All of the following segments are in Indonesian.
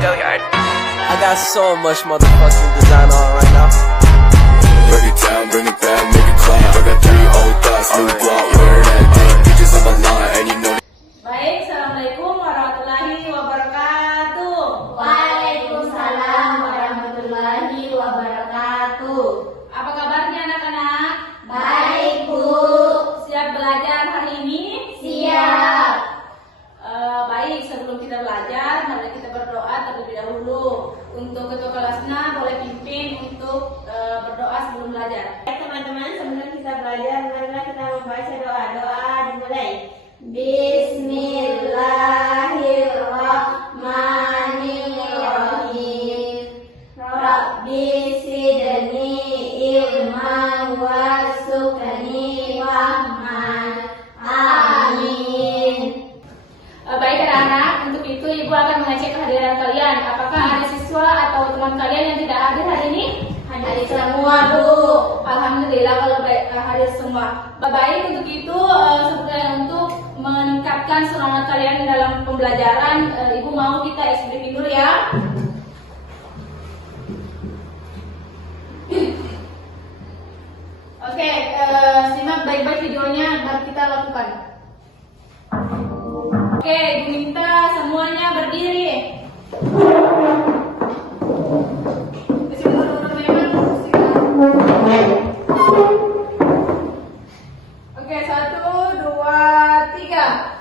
Go yard. I got so much motherfucking design on right now. Break it down, bring it back, make it clap. I got 3 old thoughts, new guap, where that thing. Bitches on my line, and you know. Baik, Assalamualaikum warahmatullahi wabarakatuh. Waalaikumsalam warahmatullahi wabarakatuh. Apa kabarnya anak-anak? Baik, Bu. Siap belajar hari ini? Siap. Baik, sebelum kita belajar, mari kita berdoa terlebih dahulu. Untuk ketua kelasnya boleh pimpin untuk berdoa sebelum belajar. Baik teman-teman, sebelum kita belajar, marilah kita membaca doa-doa. Dimulai. Bismillahirrahmanirrahim. Rabbi zidni ilman warzuqni fahman. Amin. Baik anak-anak, untuk itu Ibu akan mengecek kehadiran kalian. Apakah ada siswa atau teman kalian yang tidak hadir hari ini? Hadir semua, Bu. Alhamdulillah kalau hadir semua. Baik, untuk itu untuk meningkatkan semangat kalian dalam pembelajaran, Ibu mau kita briefing dulu ya. Oke, simak baik-baik videonya baru kita lakukan. Oke, Ibu minta semuanya berdiri. Oke, 1, 2, 3.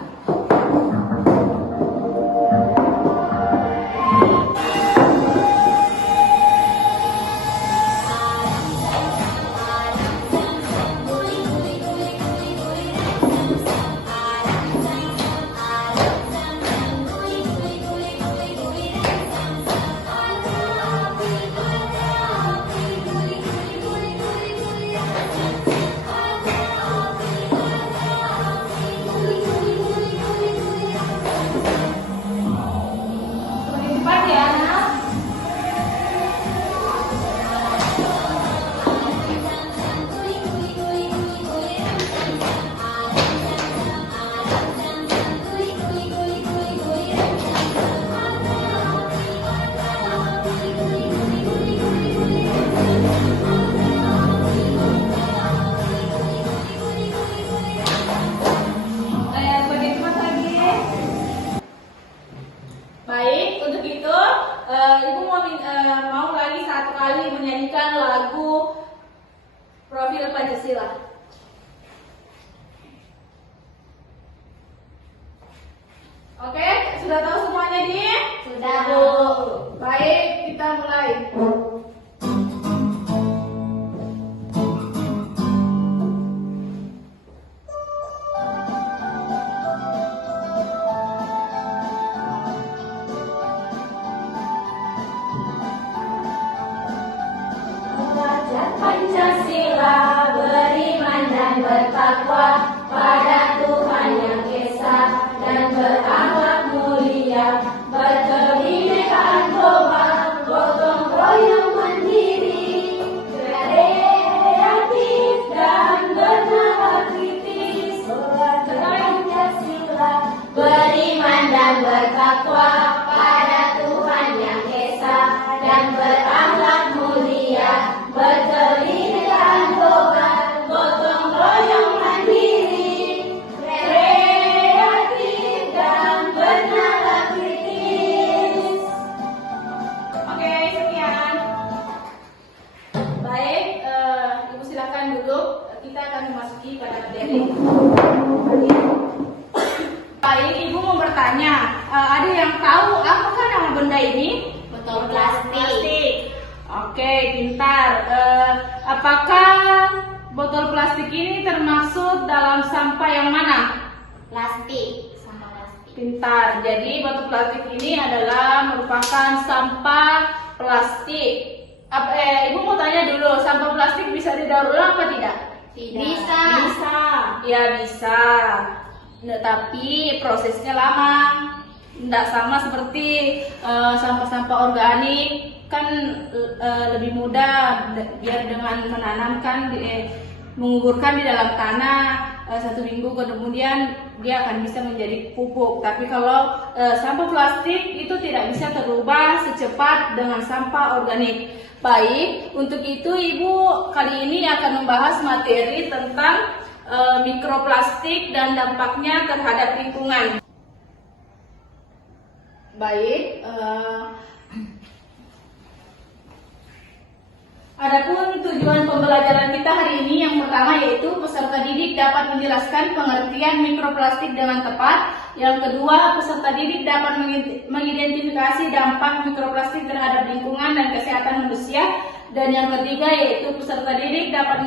Cepat ya, anak. Semakin cepat lagi. Baik, untuk itu Ibu mau lagi satu kali menyanyikan lagu Profil Pancasila. Oke, sudah tahu semuanya di? Sudah, Bu. Baik, kita mulai. Belajar Pancasila, beriman dan bertakwa pada Tuhan Yang Esa dan berakhlak mulia, berkebinekaan global, gotong royong mandiri, kreatif dan bernalar kritis. Belajar Pancasila, beriman dan bertakwa pada Tuhan Yang Esa dan berakhlak mulia, berkebinekaan global, gotong royong mandiri, kreatif dan bernalar kritis. Oke, sekian. Baik, Ibu silakan duduk. Kita akan memasuki pada materi. Baik, Ibu mau bertanya. Ada yang tahu apakah nama benda ini? Botol plastik. Oke, pintar. Apakah botol plastik ini termasuk dalam sampah yang mana? Plastik, sampah plastik. Pintar. Jadi botol plastik ini adalah merupakan sampah plastik. Ibu mau tanya dulu, sampah plastik bisa didaur ulang apa tidak? Tidak. Bisa. Ya bisa. Nah, tapi prosesnya lama. Tidak sama seperti sampah-sampah organik. Kan lebih mudah biar dengan menanamkan menguburkan di dalam tanah 1 minggu kemudian dia akan bisa menjadi pupuk. Tapi kalau sampah plastik itu tidak bisa terubah secepat dengan sampah organik. Baik, untuk itu Ibu kali ini akan membahas materi tentang mikroplastik dan dampaknya terhadap lingkungan. Baik, adapun tujuan pembelajaran kita hari ini yang pertama yaitu peserta didik dapat menjelaskan pengertian mikroplastik dengan tepat. Yang kedua, peserta didik dapat mengidentifikasi dampak mikroplastik terhadap lingkungan dan kesehatan manusia. Dan yang ketiga yaitu peserta didik dapat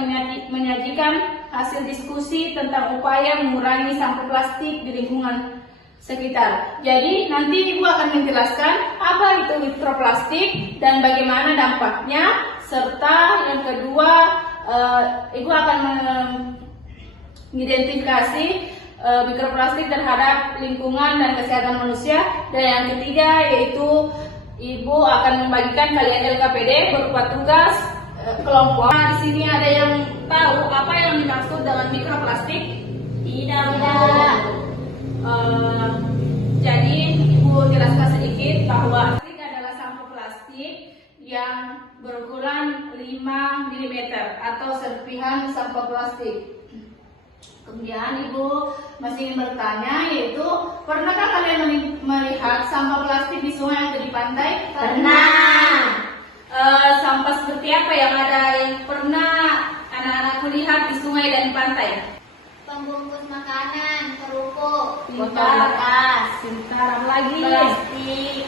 menyajikan hasil diskusi tentang upaya mengurangi sampah plastik di lingkungan sekitar. Jadi nanti Ibu akan menjelaskan apa itu mikroplastik dan bagaimana dampaknya, serta yang kedua Ibu akan mengidentifikasi mikroplastik terhadap lingkungan dan kesehatan manusia. Dan yang ketiga yaitu Ibu akan membagikan kalian LKPD berupa tugas kelompok. Nah, di sini ada yang tahu apa yang dimaksud dengan mikroplastik? Tidak. Jadi Ibu jelaskan sedikit bahwa plastik adalah sampah plastik yang berukuran 5 mm atau serpihan sampah plastik. Kemudian Ibu masih ingin bertanya, yaitu pernahkah kalian melihat sampah plastik di sungai atau di pantai? Pernah. Sampah seperti apa yang ada yang pernah anak-anakku lihat di sungai dan di pantai? Pembungkus makanan, kerupuk, Pintar, bekas, pintar. Apa lagi? plastik,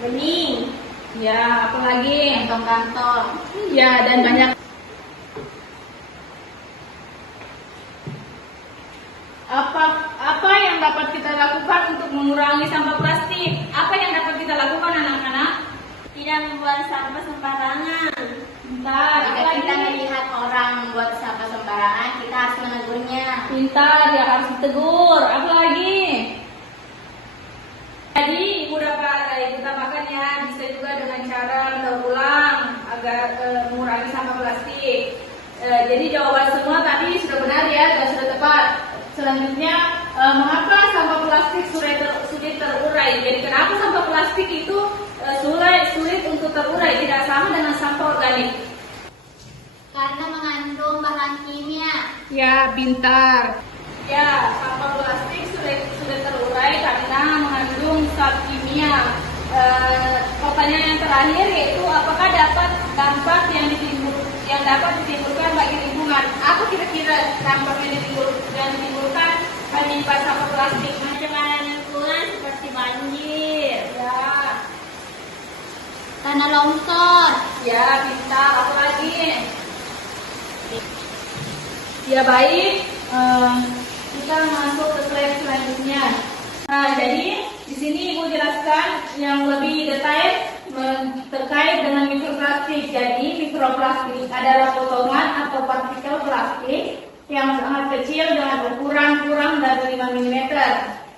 bening, Ya, apa lagi? kantong-kantong. Ya, dan banyak. Apa yang dapat kita lakukan untuk mengurangi sampah plastik? Apa yang dapat kita lakukan anak-anak? Tidak membuang sampah sembarangan. Pintar. Apa Jika kita lagi? melihat orang membuat sampah sembarangan, kita harus menegurnya. Pintar, ya harus ditegur. Apa lagi? Jadi Ibu dapat tambahkan ya, bisa juga dengan cara daur ulang agar mengurangi sampah plastik. Jadi jawaban semua tadi sudah benar ya, dan sudah tepat. Selanjutnya, mengapa sampah plastik sulit terurai? Jadi kenapa sampah plastik itu sulit untuk terurai, tidak sama dengan sampah organik? Karena mengandung bahan kimia. Ya, pintar. Ya, sampah plastik sulit terurai karena mengandung zat kimia. Pertanyaan yang terakhir yaitu apakah dampak yang dapat ditimbulkan bagi lingkungan? Apa kira-kira dampak yang ditimbulkan akibat sampah plastik? Pencemaran lingkungan seperti banjir, Ya, tanah longsor, ya pintar. Apa lagi? Ya baik. Kita masuk ke slide selanjutnya. Nah, jadi di sini Ibu jelaskan yang lebih detail terkait dengan mikroplastik. Jadi mikroplastik adalah potongan atau partikel plastik yang sangat kecil dengan ukuran kurang dari 5 mm.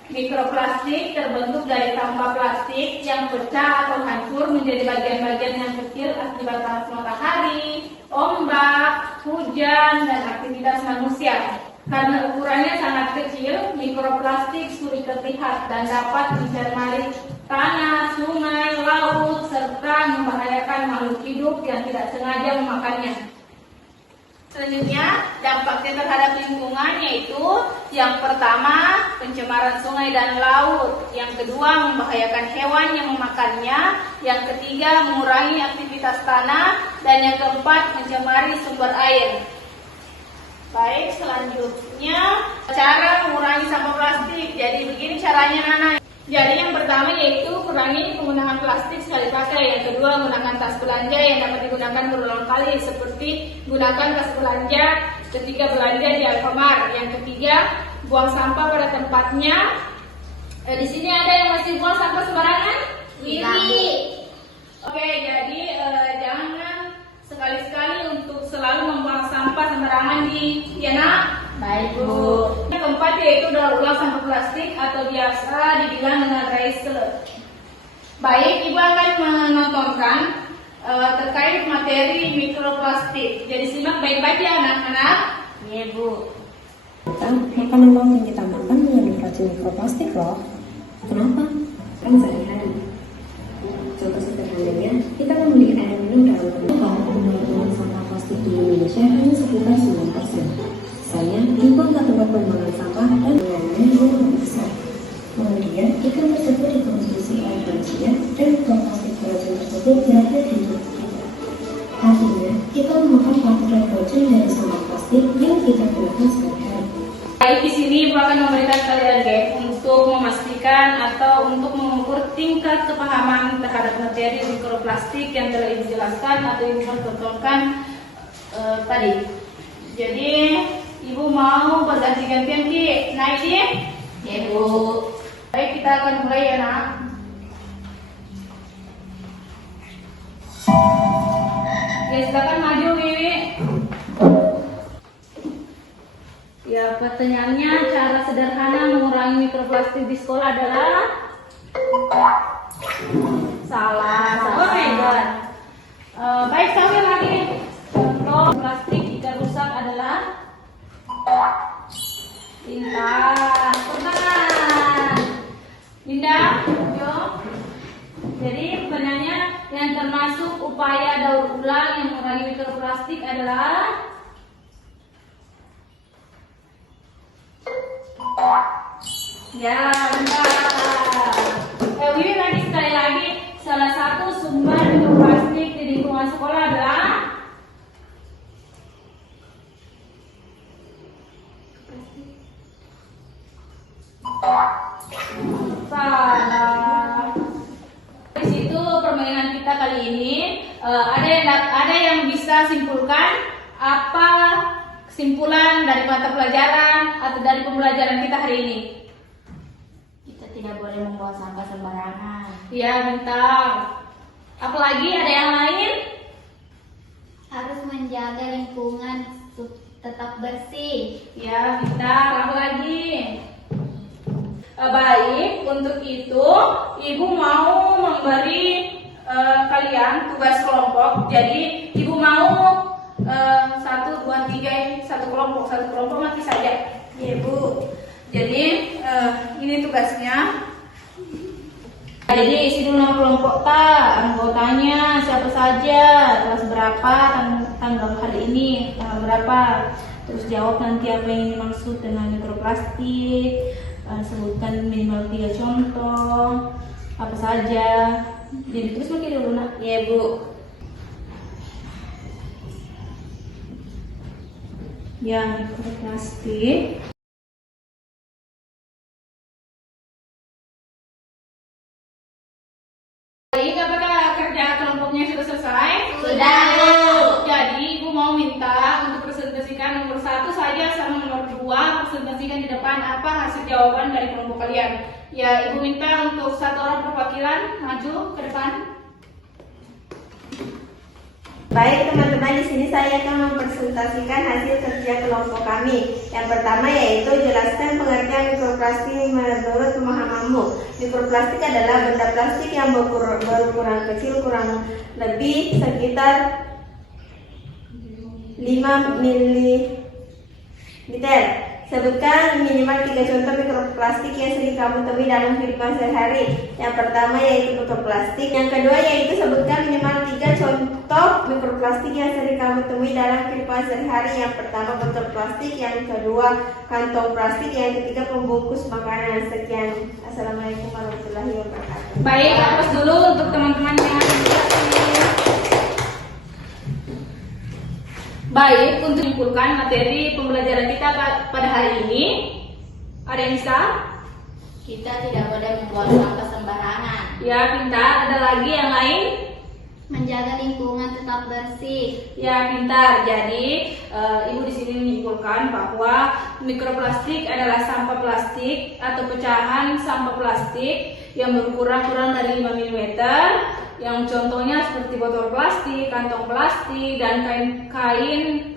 Mikroplastik terbentuk dari sampah plastik yang pecah atau hancur menjadi bagian-bagian yang kecil akibat panas matahari, ombak, hujan, dan aktivitas manusia. Karena ukurannya sangat kecil, mikroplastik sulit terlihat dan dapat mencemari tanah, sungai, laut, serta membahayakan makhluk hidup yang tidak sengaja memakannya. Selanjutnya, dampaknya terhadap lingkungan yaitu yang pertama, pencemaran sungai dan laut. Yang kedua, membahayakan hewan yang memakannya. Yang ketiga, mengurangi aktivitas tanah. Dan yang keempat, mencemari sumber air. Baik, selanjutnya cara mengurangi sampah plastik. Jadi begini caranya Nana. Jadi yang pertama yaitu kurangi penggunaan plastik sekali pakai. Yang kedua, gunakan tas belanja yang dapat digunakan berulang kali, seperti gunakan tas belanja ketika belanja di Alfamart. Yang ketiga, buang sampah pada tempatnya. Di sini ada yang masih buang sampah sembarangan? Ini. Oke, jadi jangan sekali-sekali untuk selalu membuang sampah sembarangan di Nak. Baik, Bu. Yang keempat yaitu daur ulang sampah plastik atau biasa dibilang dengan recycle. Baik, Ibu akan menontonkan terkait materi mikroplastik. Jadi simak baik-baik ya anak-anak. Iya, Bu. Makanan laut yang kita makan mengandung racun mikroplastik loh. Kenapa? Kan sehari-hari. Contoh sederhananya, kita membeli air minum dalam pembuangan sampah plastik di Indonesia hanya sekitar 9%. Sayang, lingkungan tak tempat pembuangan sampah dan pengolahannya juga besar. Kemudian, ikan tersebut dikonsumsi oleh manusia dan mikroplastik beracun tersebut berakhir di tubuh kita. Artinya, kita memakan partikel beracun dari sampah plastik yang kita gunakan sehari-hari. Baik, di sini Ibu akan memberikan kalian game untuk memastikan atau untuk mengukur tingkat kepahaman terhadap materi mikroplastik yang telah Ibu jelaskan atau Ibu pertontonkan tadi. Jadi Ibu mau berganti-gantian Ki, naik Ki? Ya Bu. Baik, kita akan mulai ya nak. Ya silakan maju Wiwi. Ya, pertanyaannya, cara sederhana mengurangi mikroplastik di sekolah adalah salah. Oh my god. Baik, sambil lagi. Contoh plastik jika rusak adalah pintar. Pertengahan. Linda, yo. Jadi sebenarnya yang termasuk upaya daur ulang yang mengurangi mikroplastik adalah ya, bentar. Wiwi lagi sekali lagi, salah satu sumber mikroplastik di lingkungan sekolah adalah salah. Di situ permainan kita kali ini ada yang bisa simpulkan apa kesimpulan dari mata pelajaran atau dari pembelajaran kita hari ini. Kita tidak boleh membuang sampah sembarangan. Ya, bentar. Apalagi ada yang lain? Harus menjaga lingkungan tetap bersih. Ya, bentar. Apa lagi? Baik, untuk itu Ibu mau memberi kalian tugas kelompok. Jadi Ibu mau 1, 2, 3 satu kelompok mati saja. Ya Bu. Jadi ini tugasnya. Jadi isi dulu nama kelompok anggotanya siapa saja, kelas berapa, tanggal hari ini tanggal berapa. Terus jawab nanti apa yang dimaksud dengan mikroplastik. Sebutkan minimal 3 contoh apa saja. Jadi terus pakai dulu nak. Ya Bu. Yang mikroplastik baik, apakah kerja kelompoknya sudah selesai? Sudah. Jadi Ibu mau minta untuk presentasikan nomor 1 saja sama nomor 2, presentasikan di depan apa hasil jawaban dari kelompok kalian. Ya, Ibu minta untuk 1 orang perwakilan maju ke depan. Baik teman-teman, di sini saya akan mempresentasikan hasil kerja kelompok kami. Yang pertama yaitu jelaskan pengertian mikroplastik menurut pemahamanmu. Mikroplastik adalah benda plastik yang berukuran kecil, kurang lebih sekitar 5 ml. Sebutkan minimal 3 contoh mikroplastik yang sering kamu temui dalam kehidupan sehari. Yang pertama yaitu mikroplastik. Yang kedua yaitu sebutkan minimal 3 contoh mikroplastik yang sering kamu temui dalam kehidupan sehari. Yang pertama botol plastik, yang kedua kantong plastik, yang ketiga pembungkus makanan. Sekian. Assalamualaikum warahmatullahi wabarakatuh. Baik, aplaus dulu untuk teman-teman yang baik, untuk menyimpulkan materi pembelajaran kita pada hari ini. Ada yang bisa? Kita tidak boleh membuang sampah sembarangan. Ya, pintar. Ada lagi yang lain? Menjaga lingkungan tetap bersih. Ya, pintar. Jadi Ibu di sini menyimpulkan bahwa mikroplastik adalah sampah plastik atau pecahan sampah plastik yang berukuran kurang dari 5 mm, yang contohnya seperti botol plastik, kantong plastik, dan kain-kain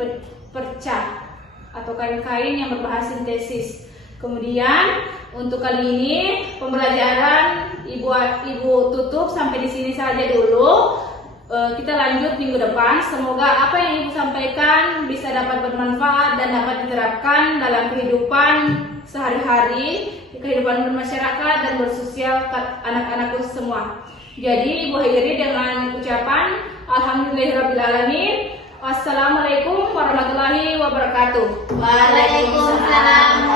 percah atau kain-kain yang berbahan sintesis. Kemudian untuk kali ini pembelajaran Ibu tutup sampai di sini saja dulu. kita lanjut minggu depan. Semoga apa yang Ibu sampaikan bisa dapat bermanfaat dan dapat diterapkan dalam kehidupan sehari-hari, kehidupan bermasyarakat dan bersosial anak-anakku semua. Jadi Ibu akhiri dengan ucapan Alhamdulillahirrabbilalamin. Wassalamualaikum warahmatullahi wabarakatuh. Waalaikumsalam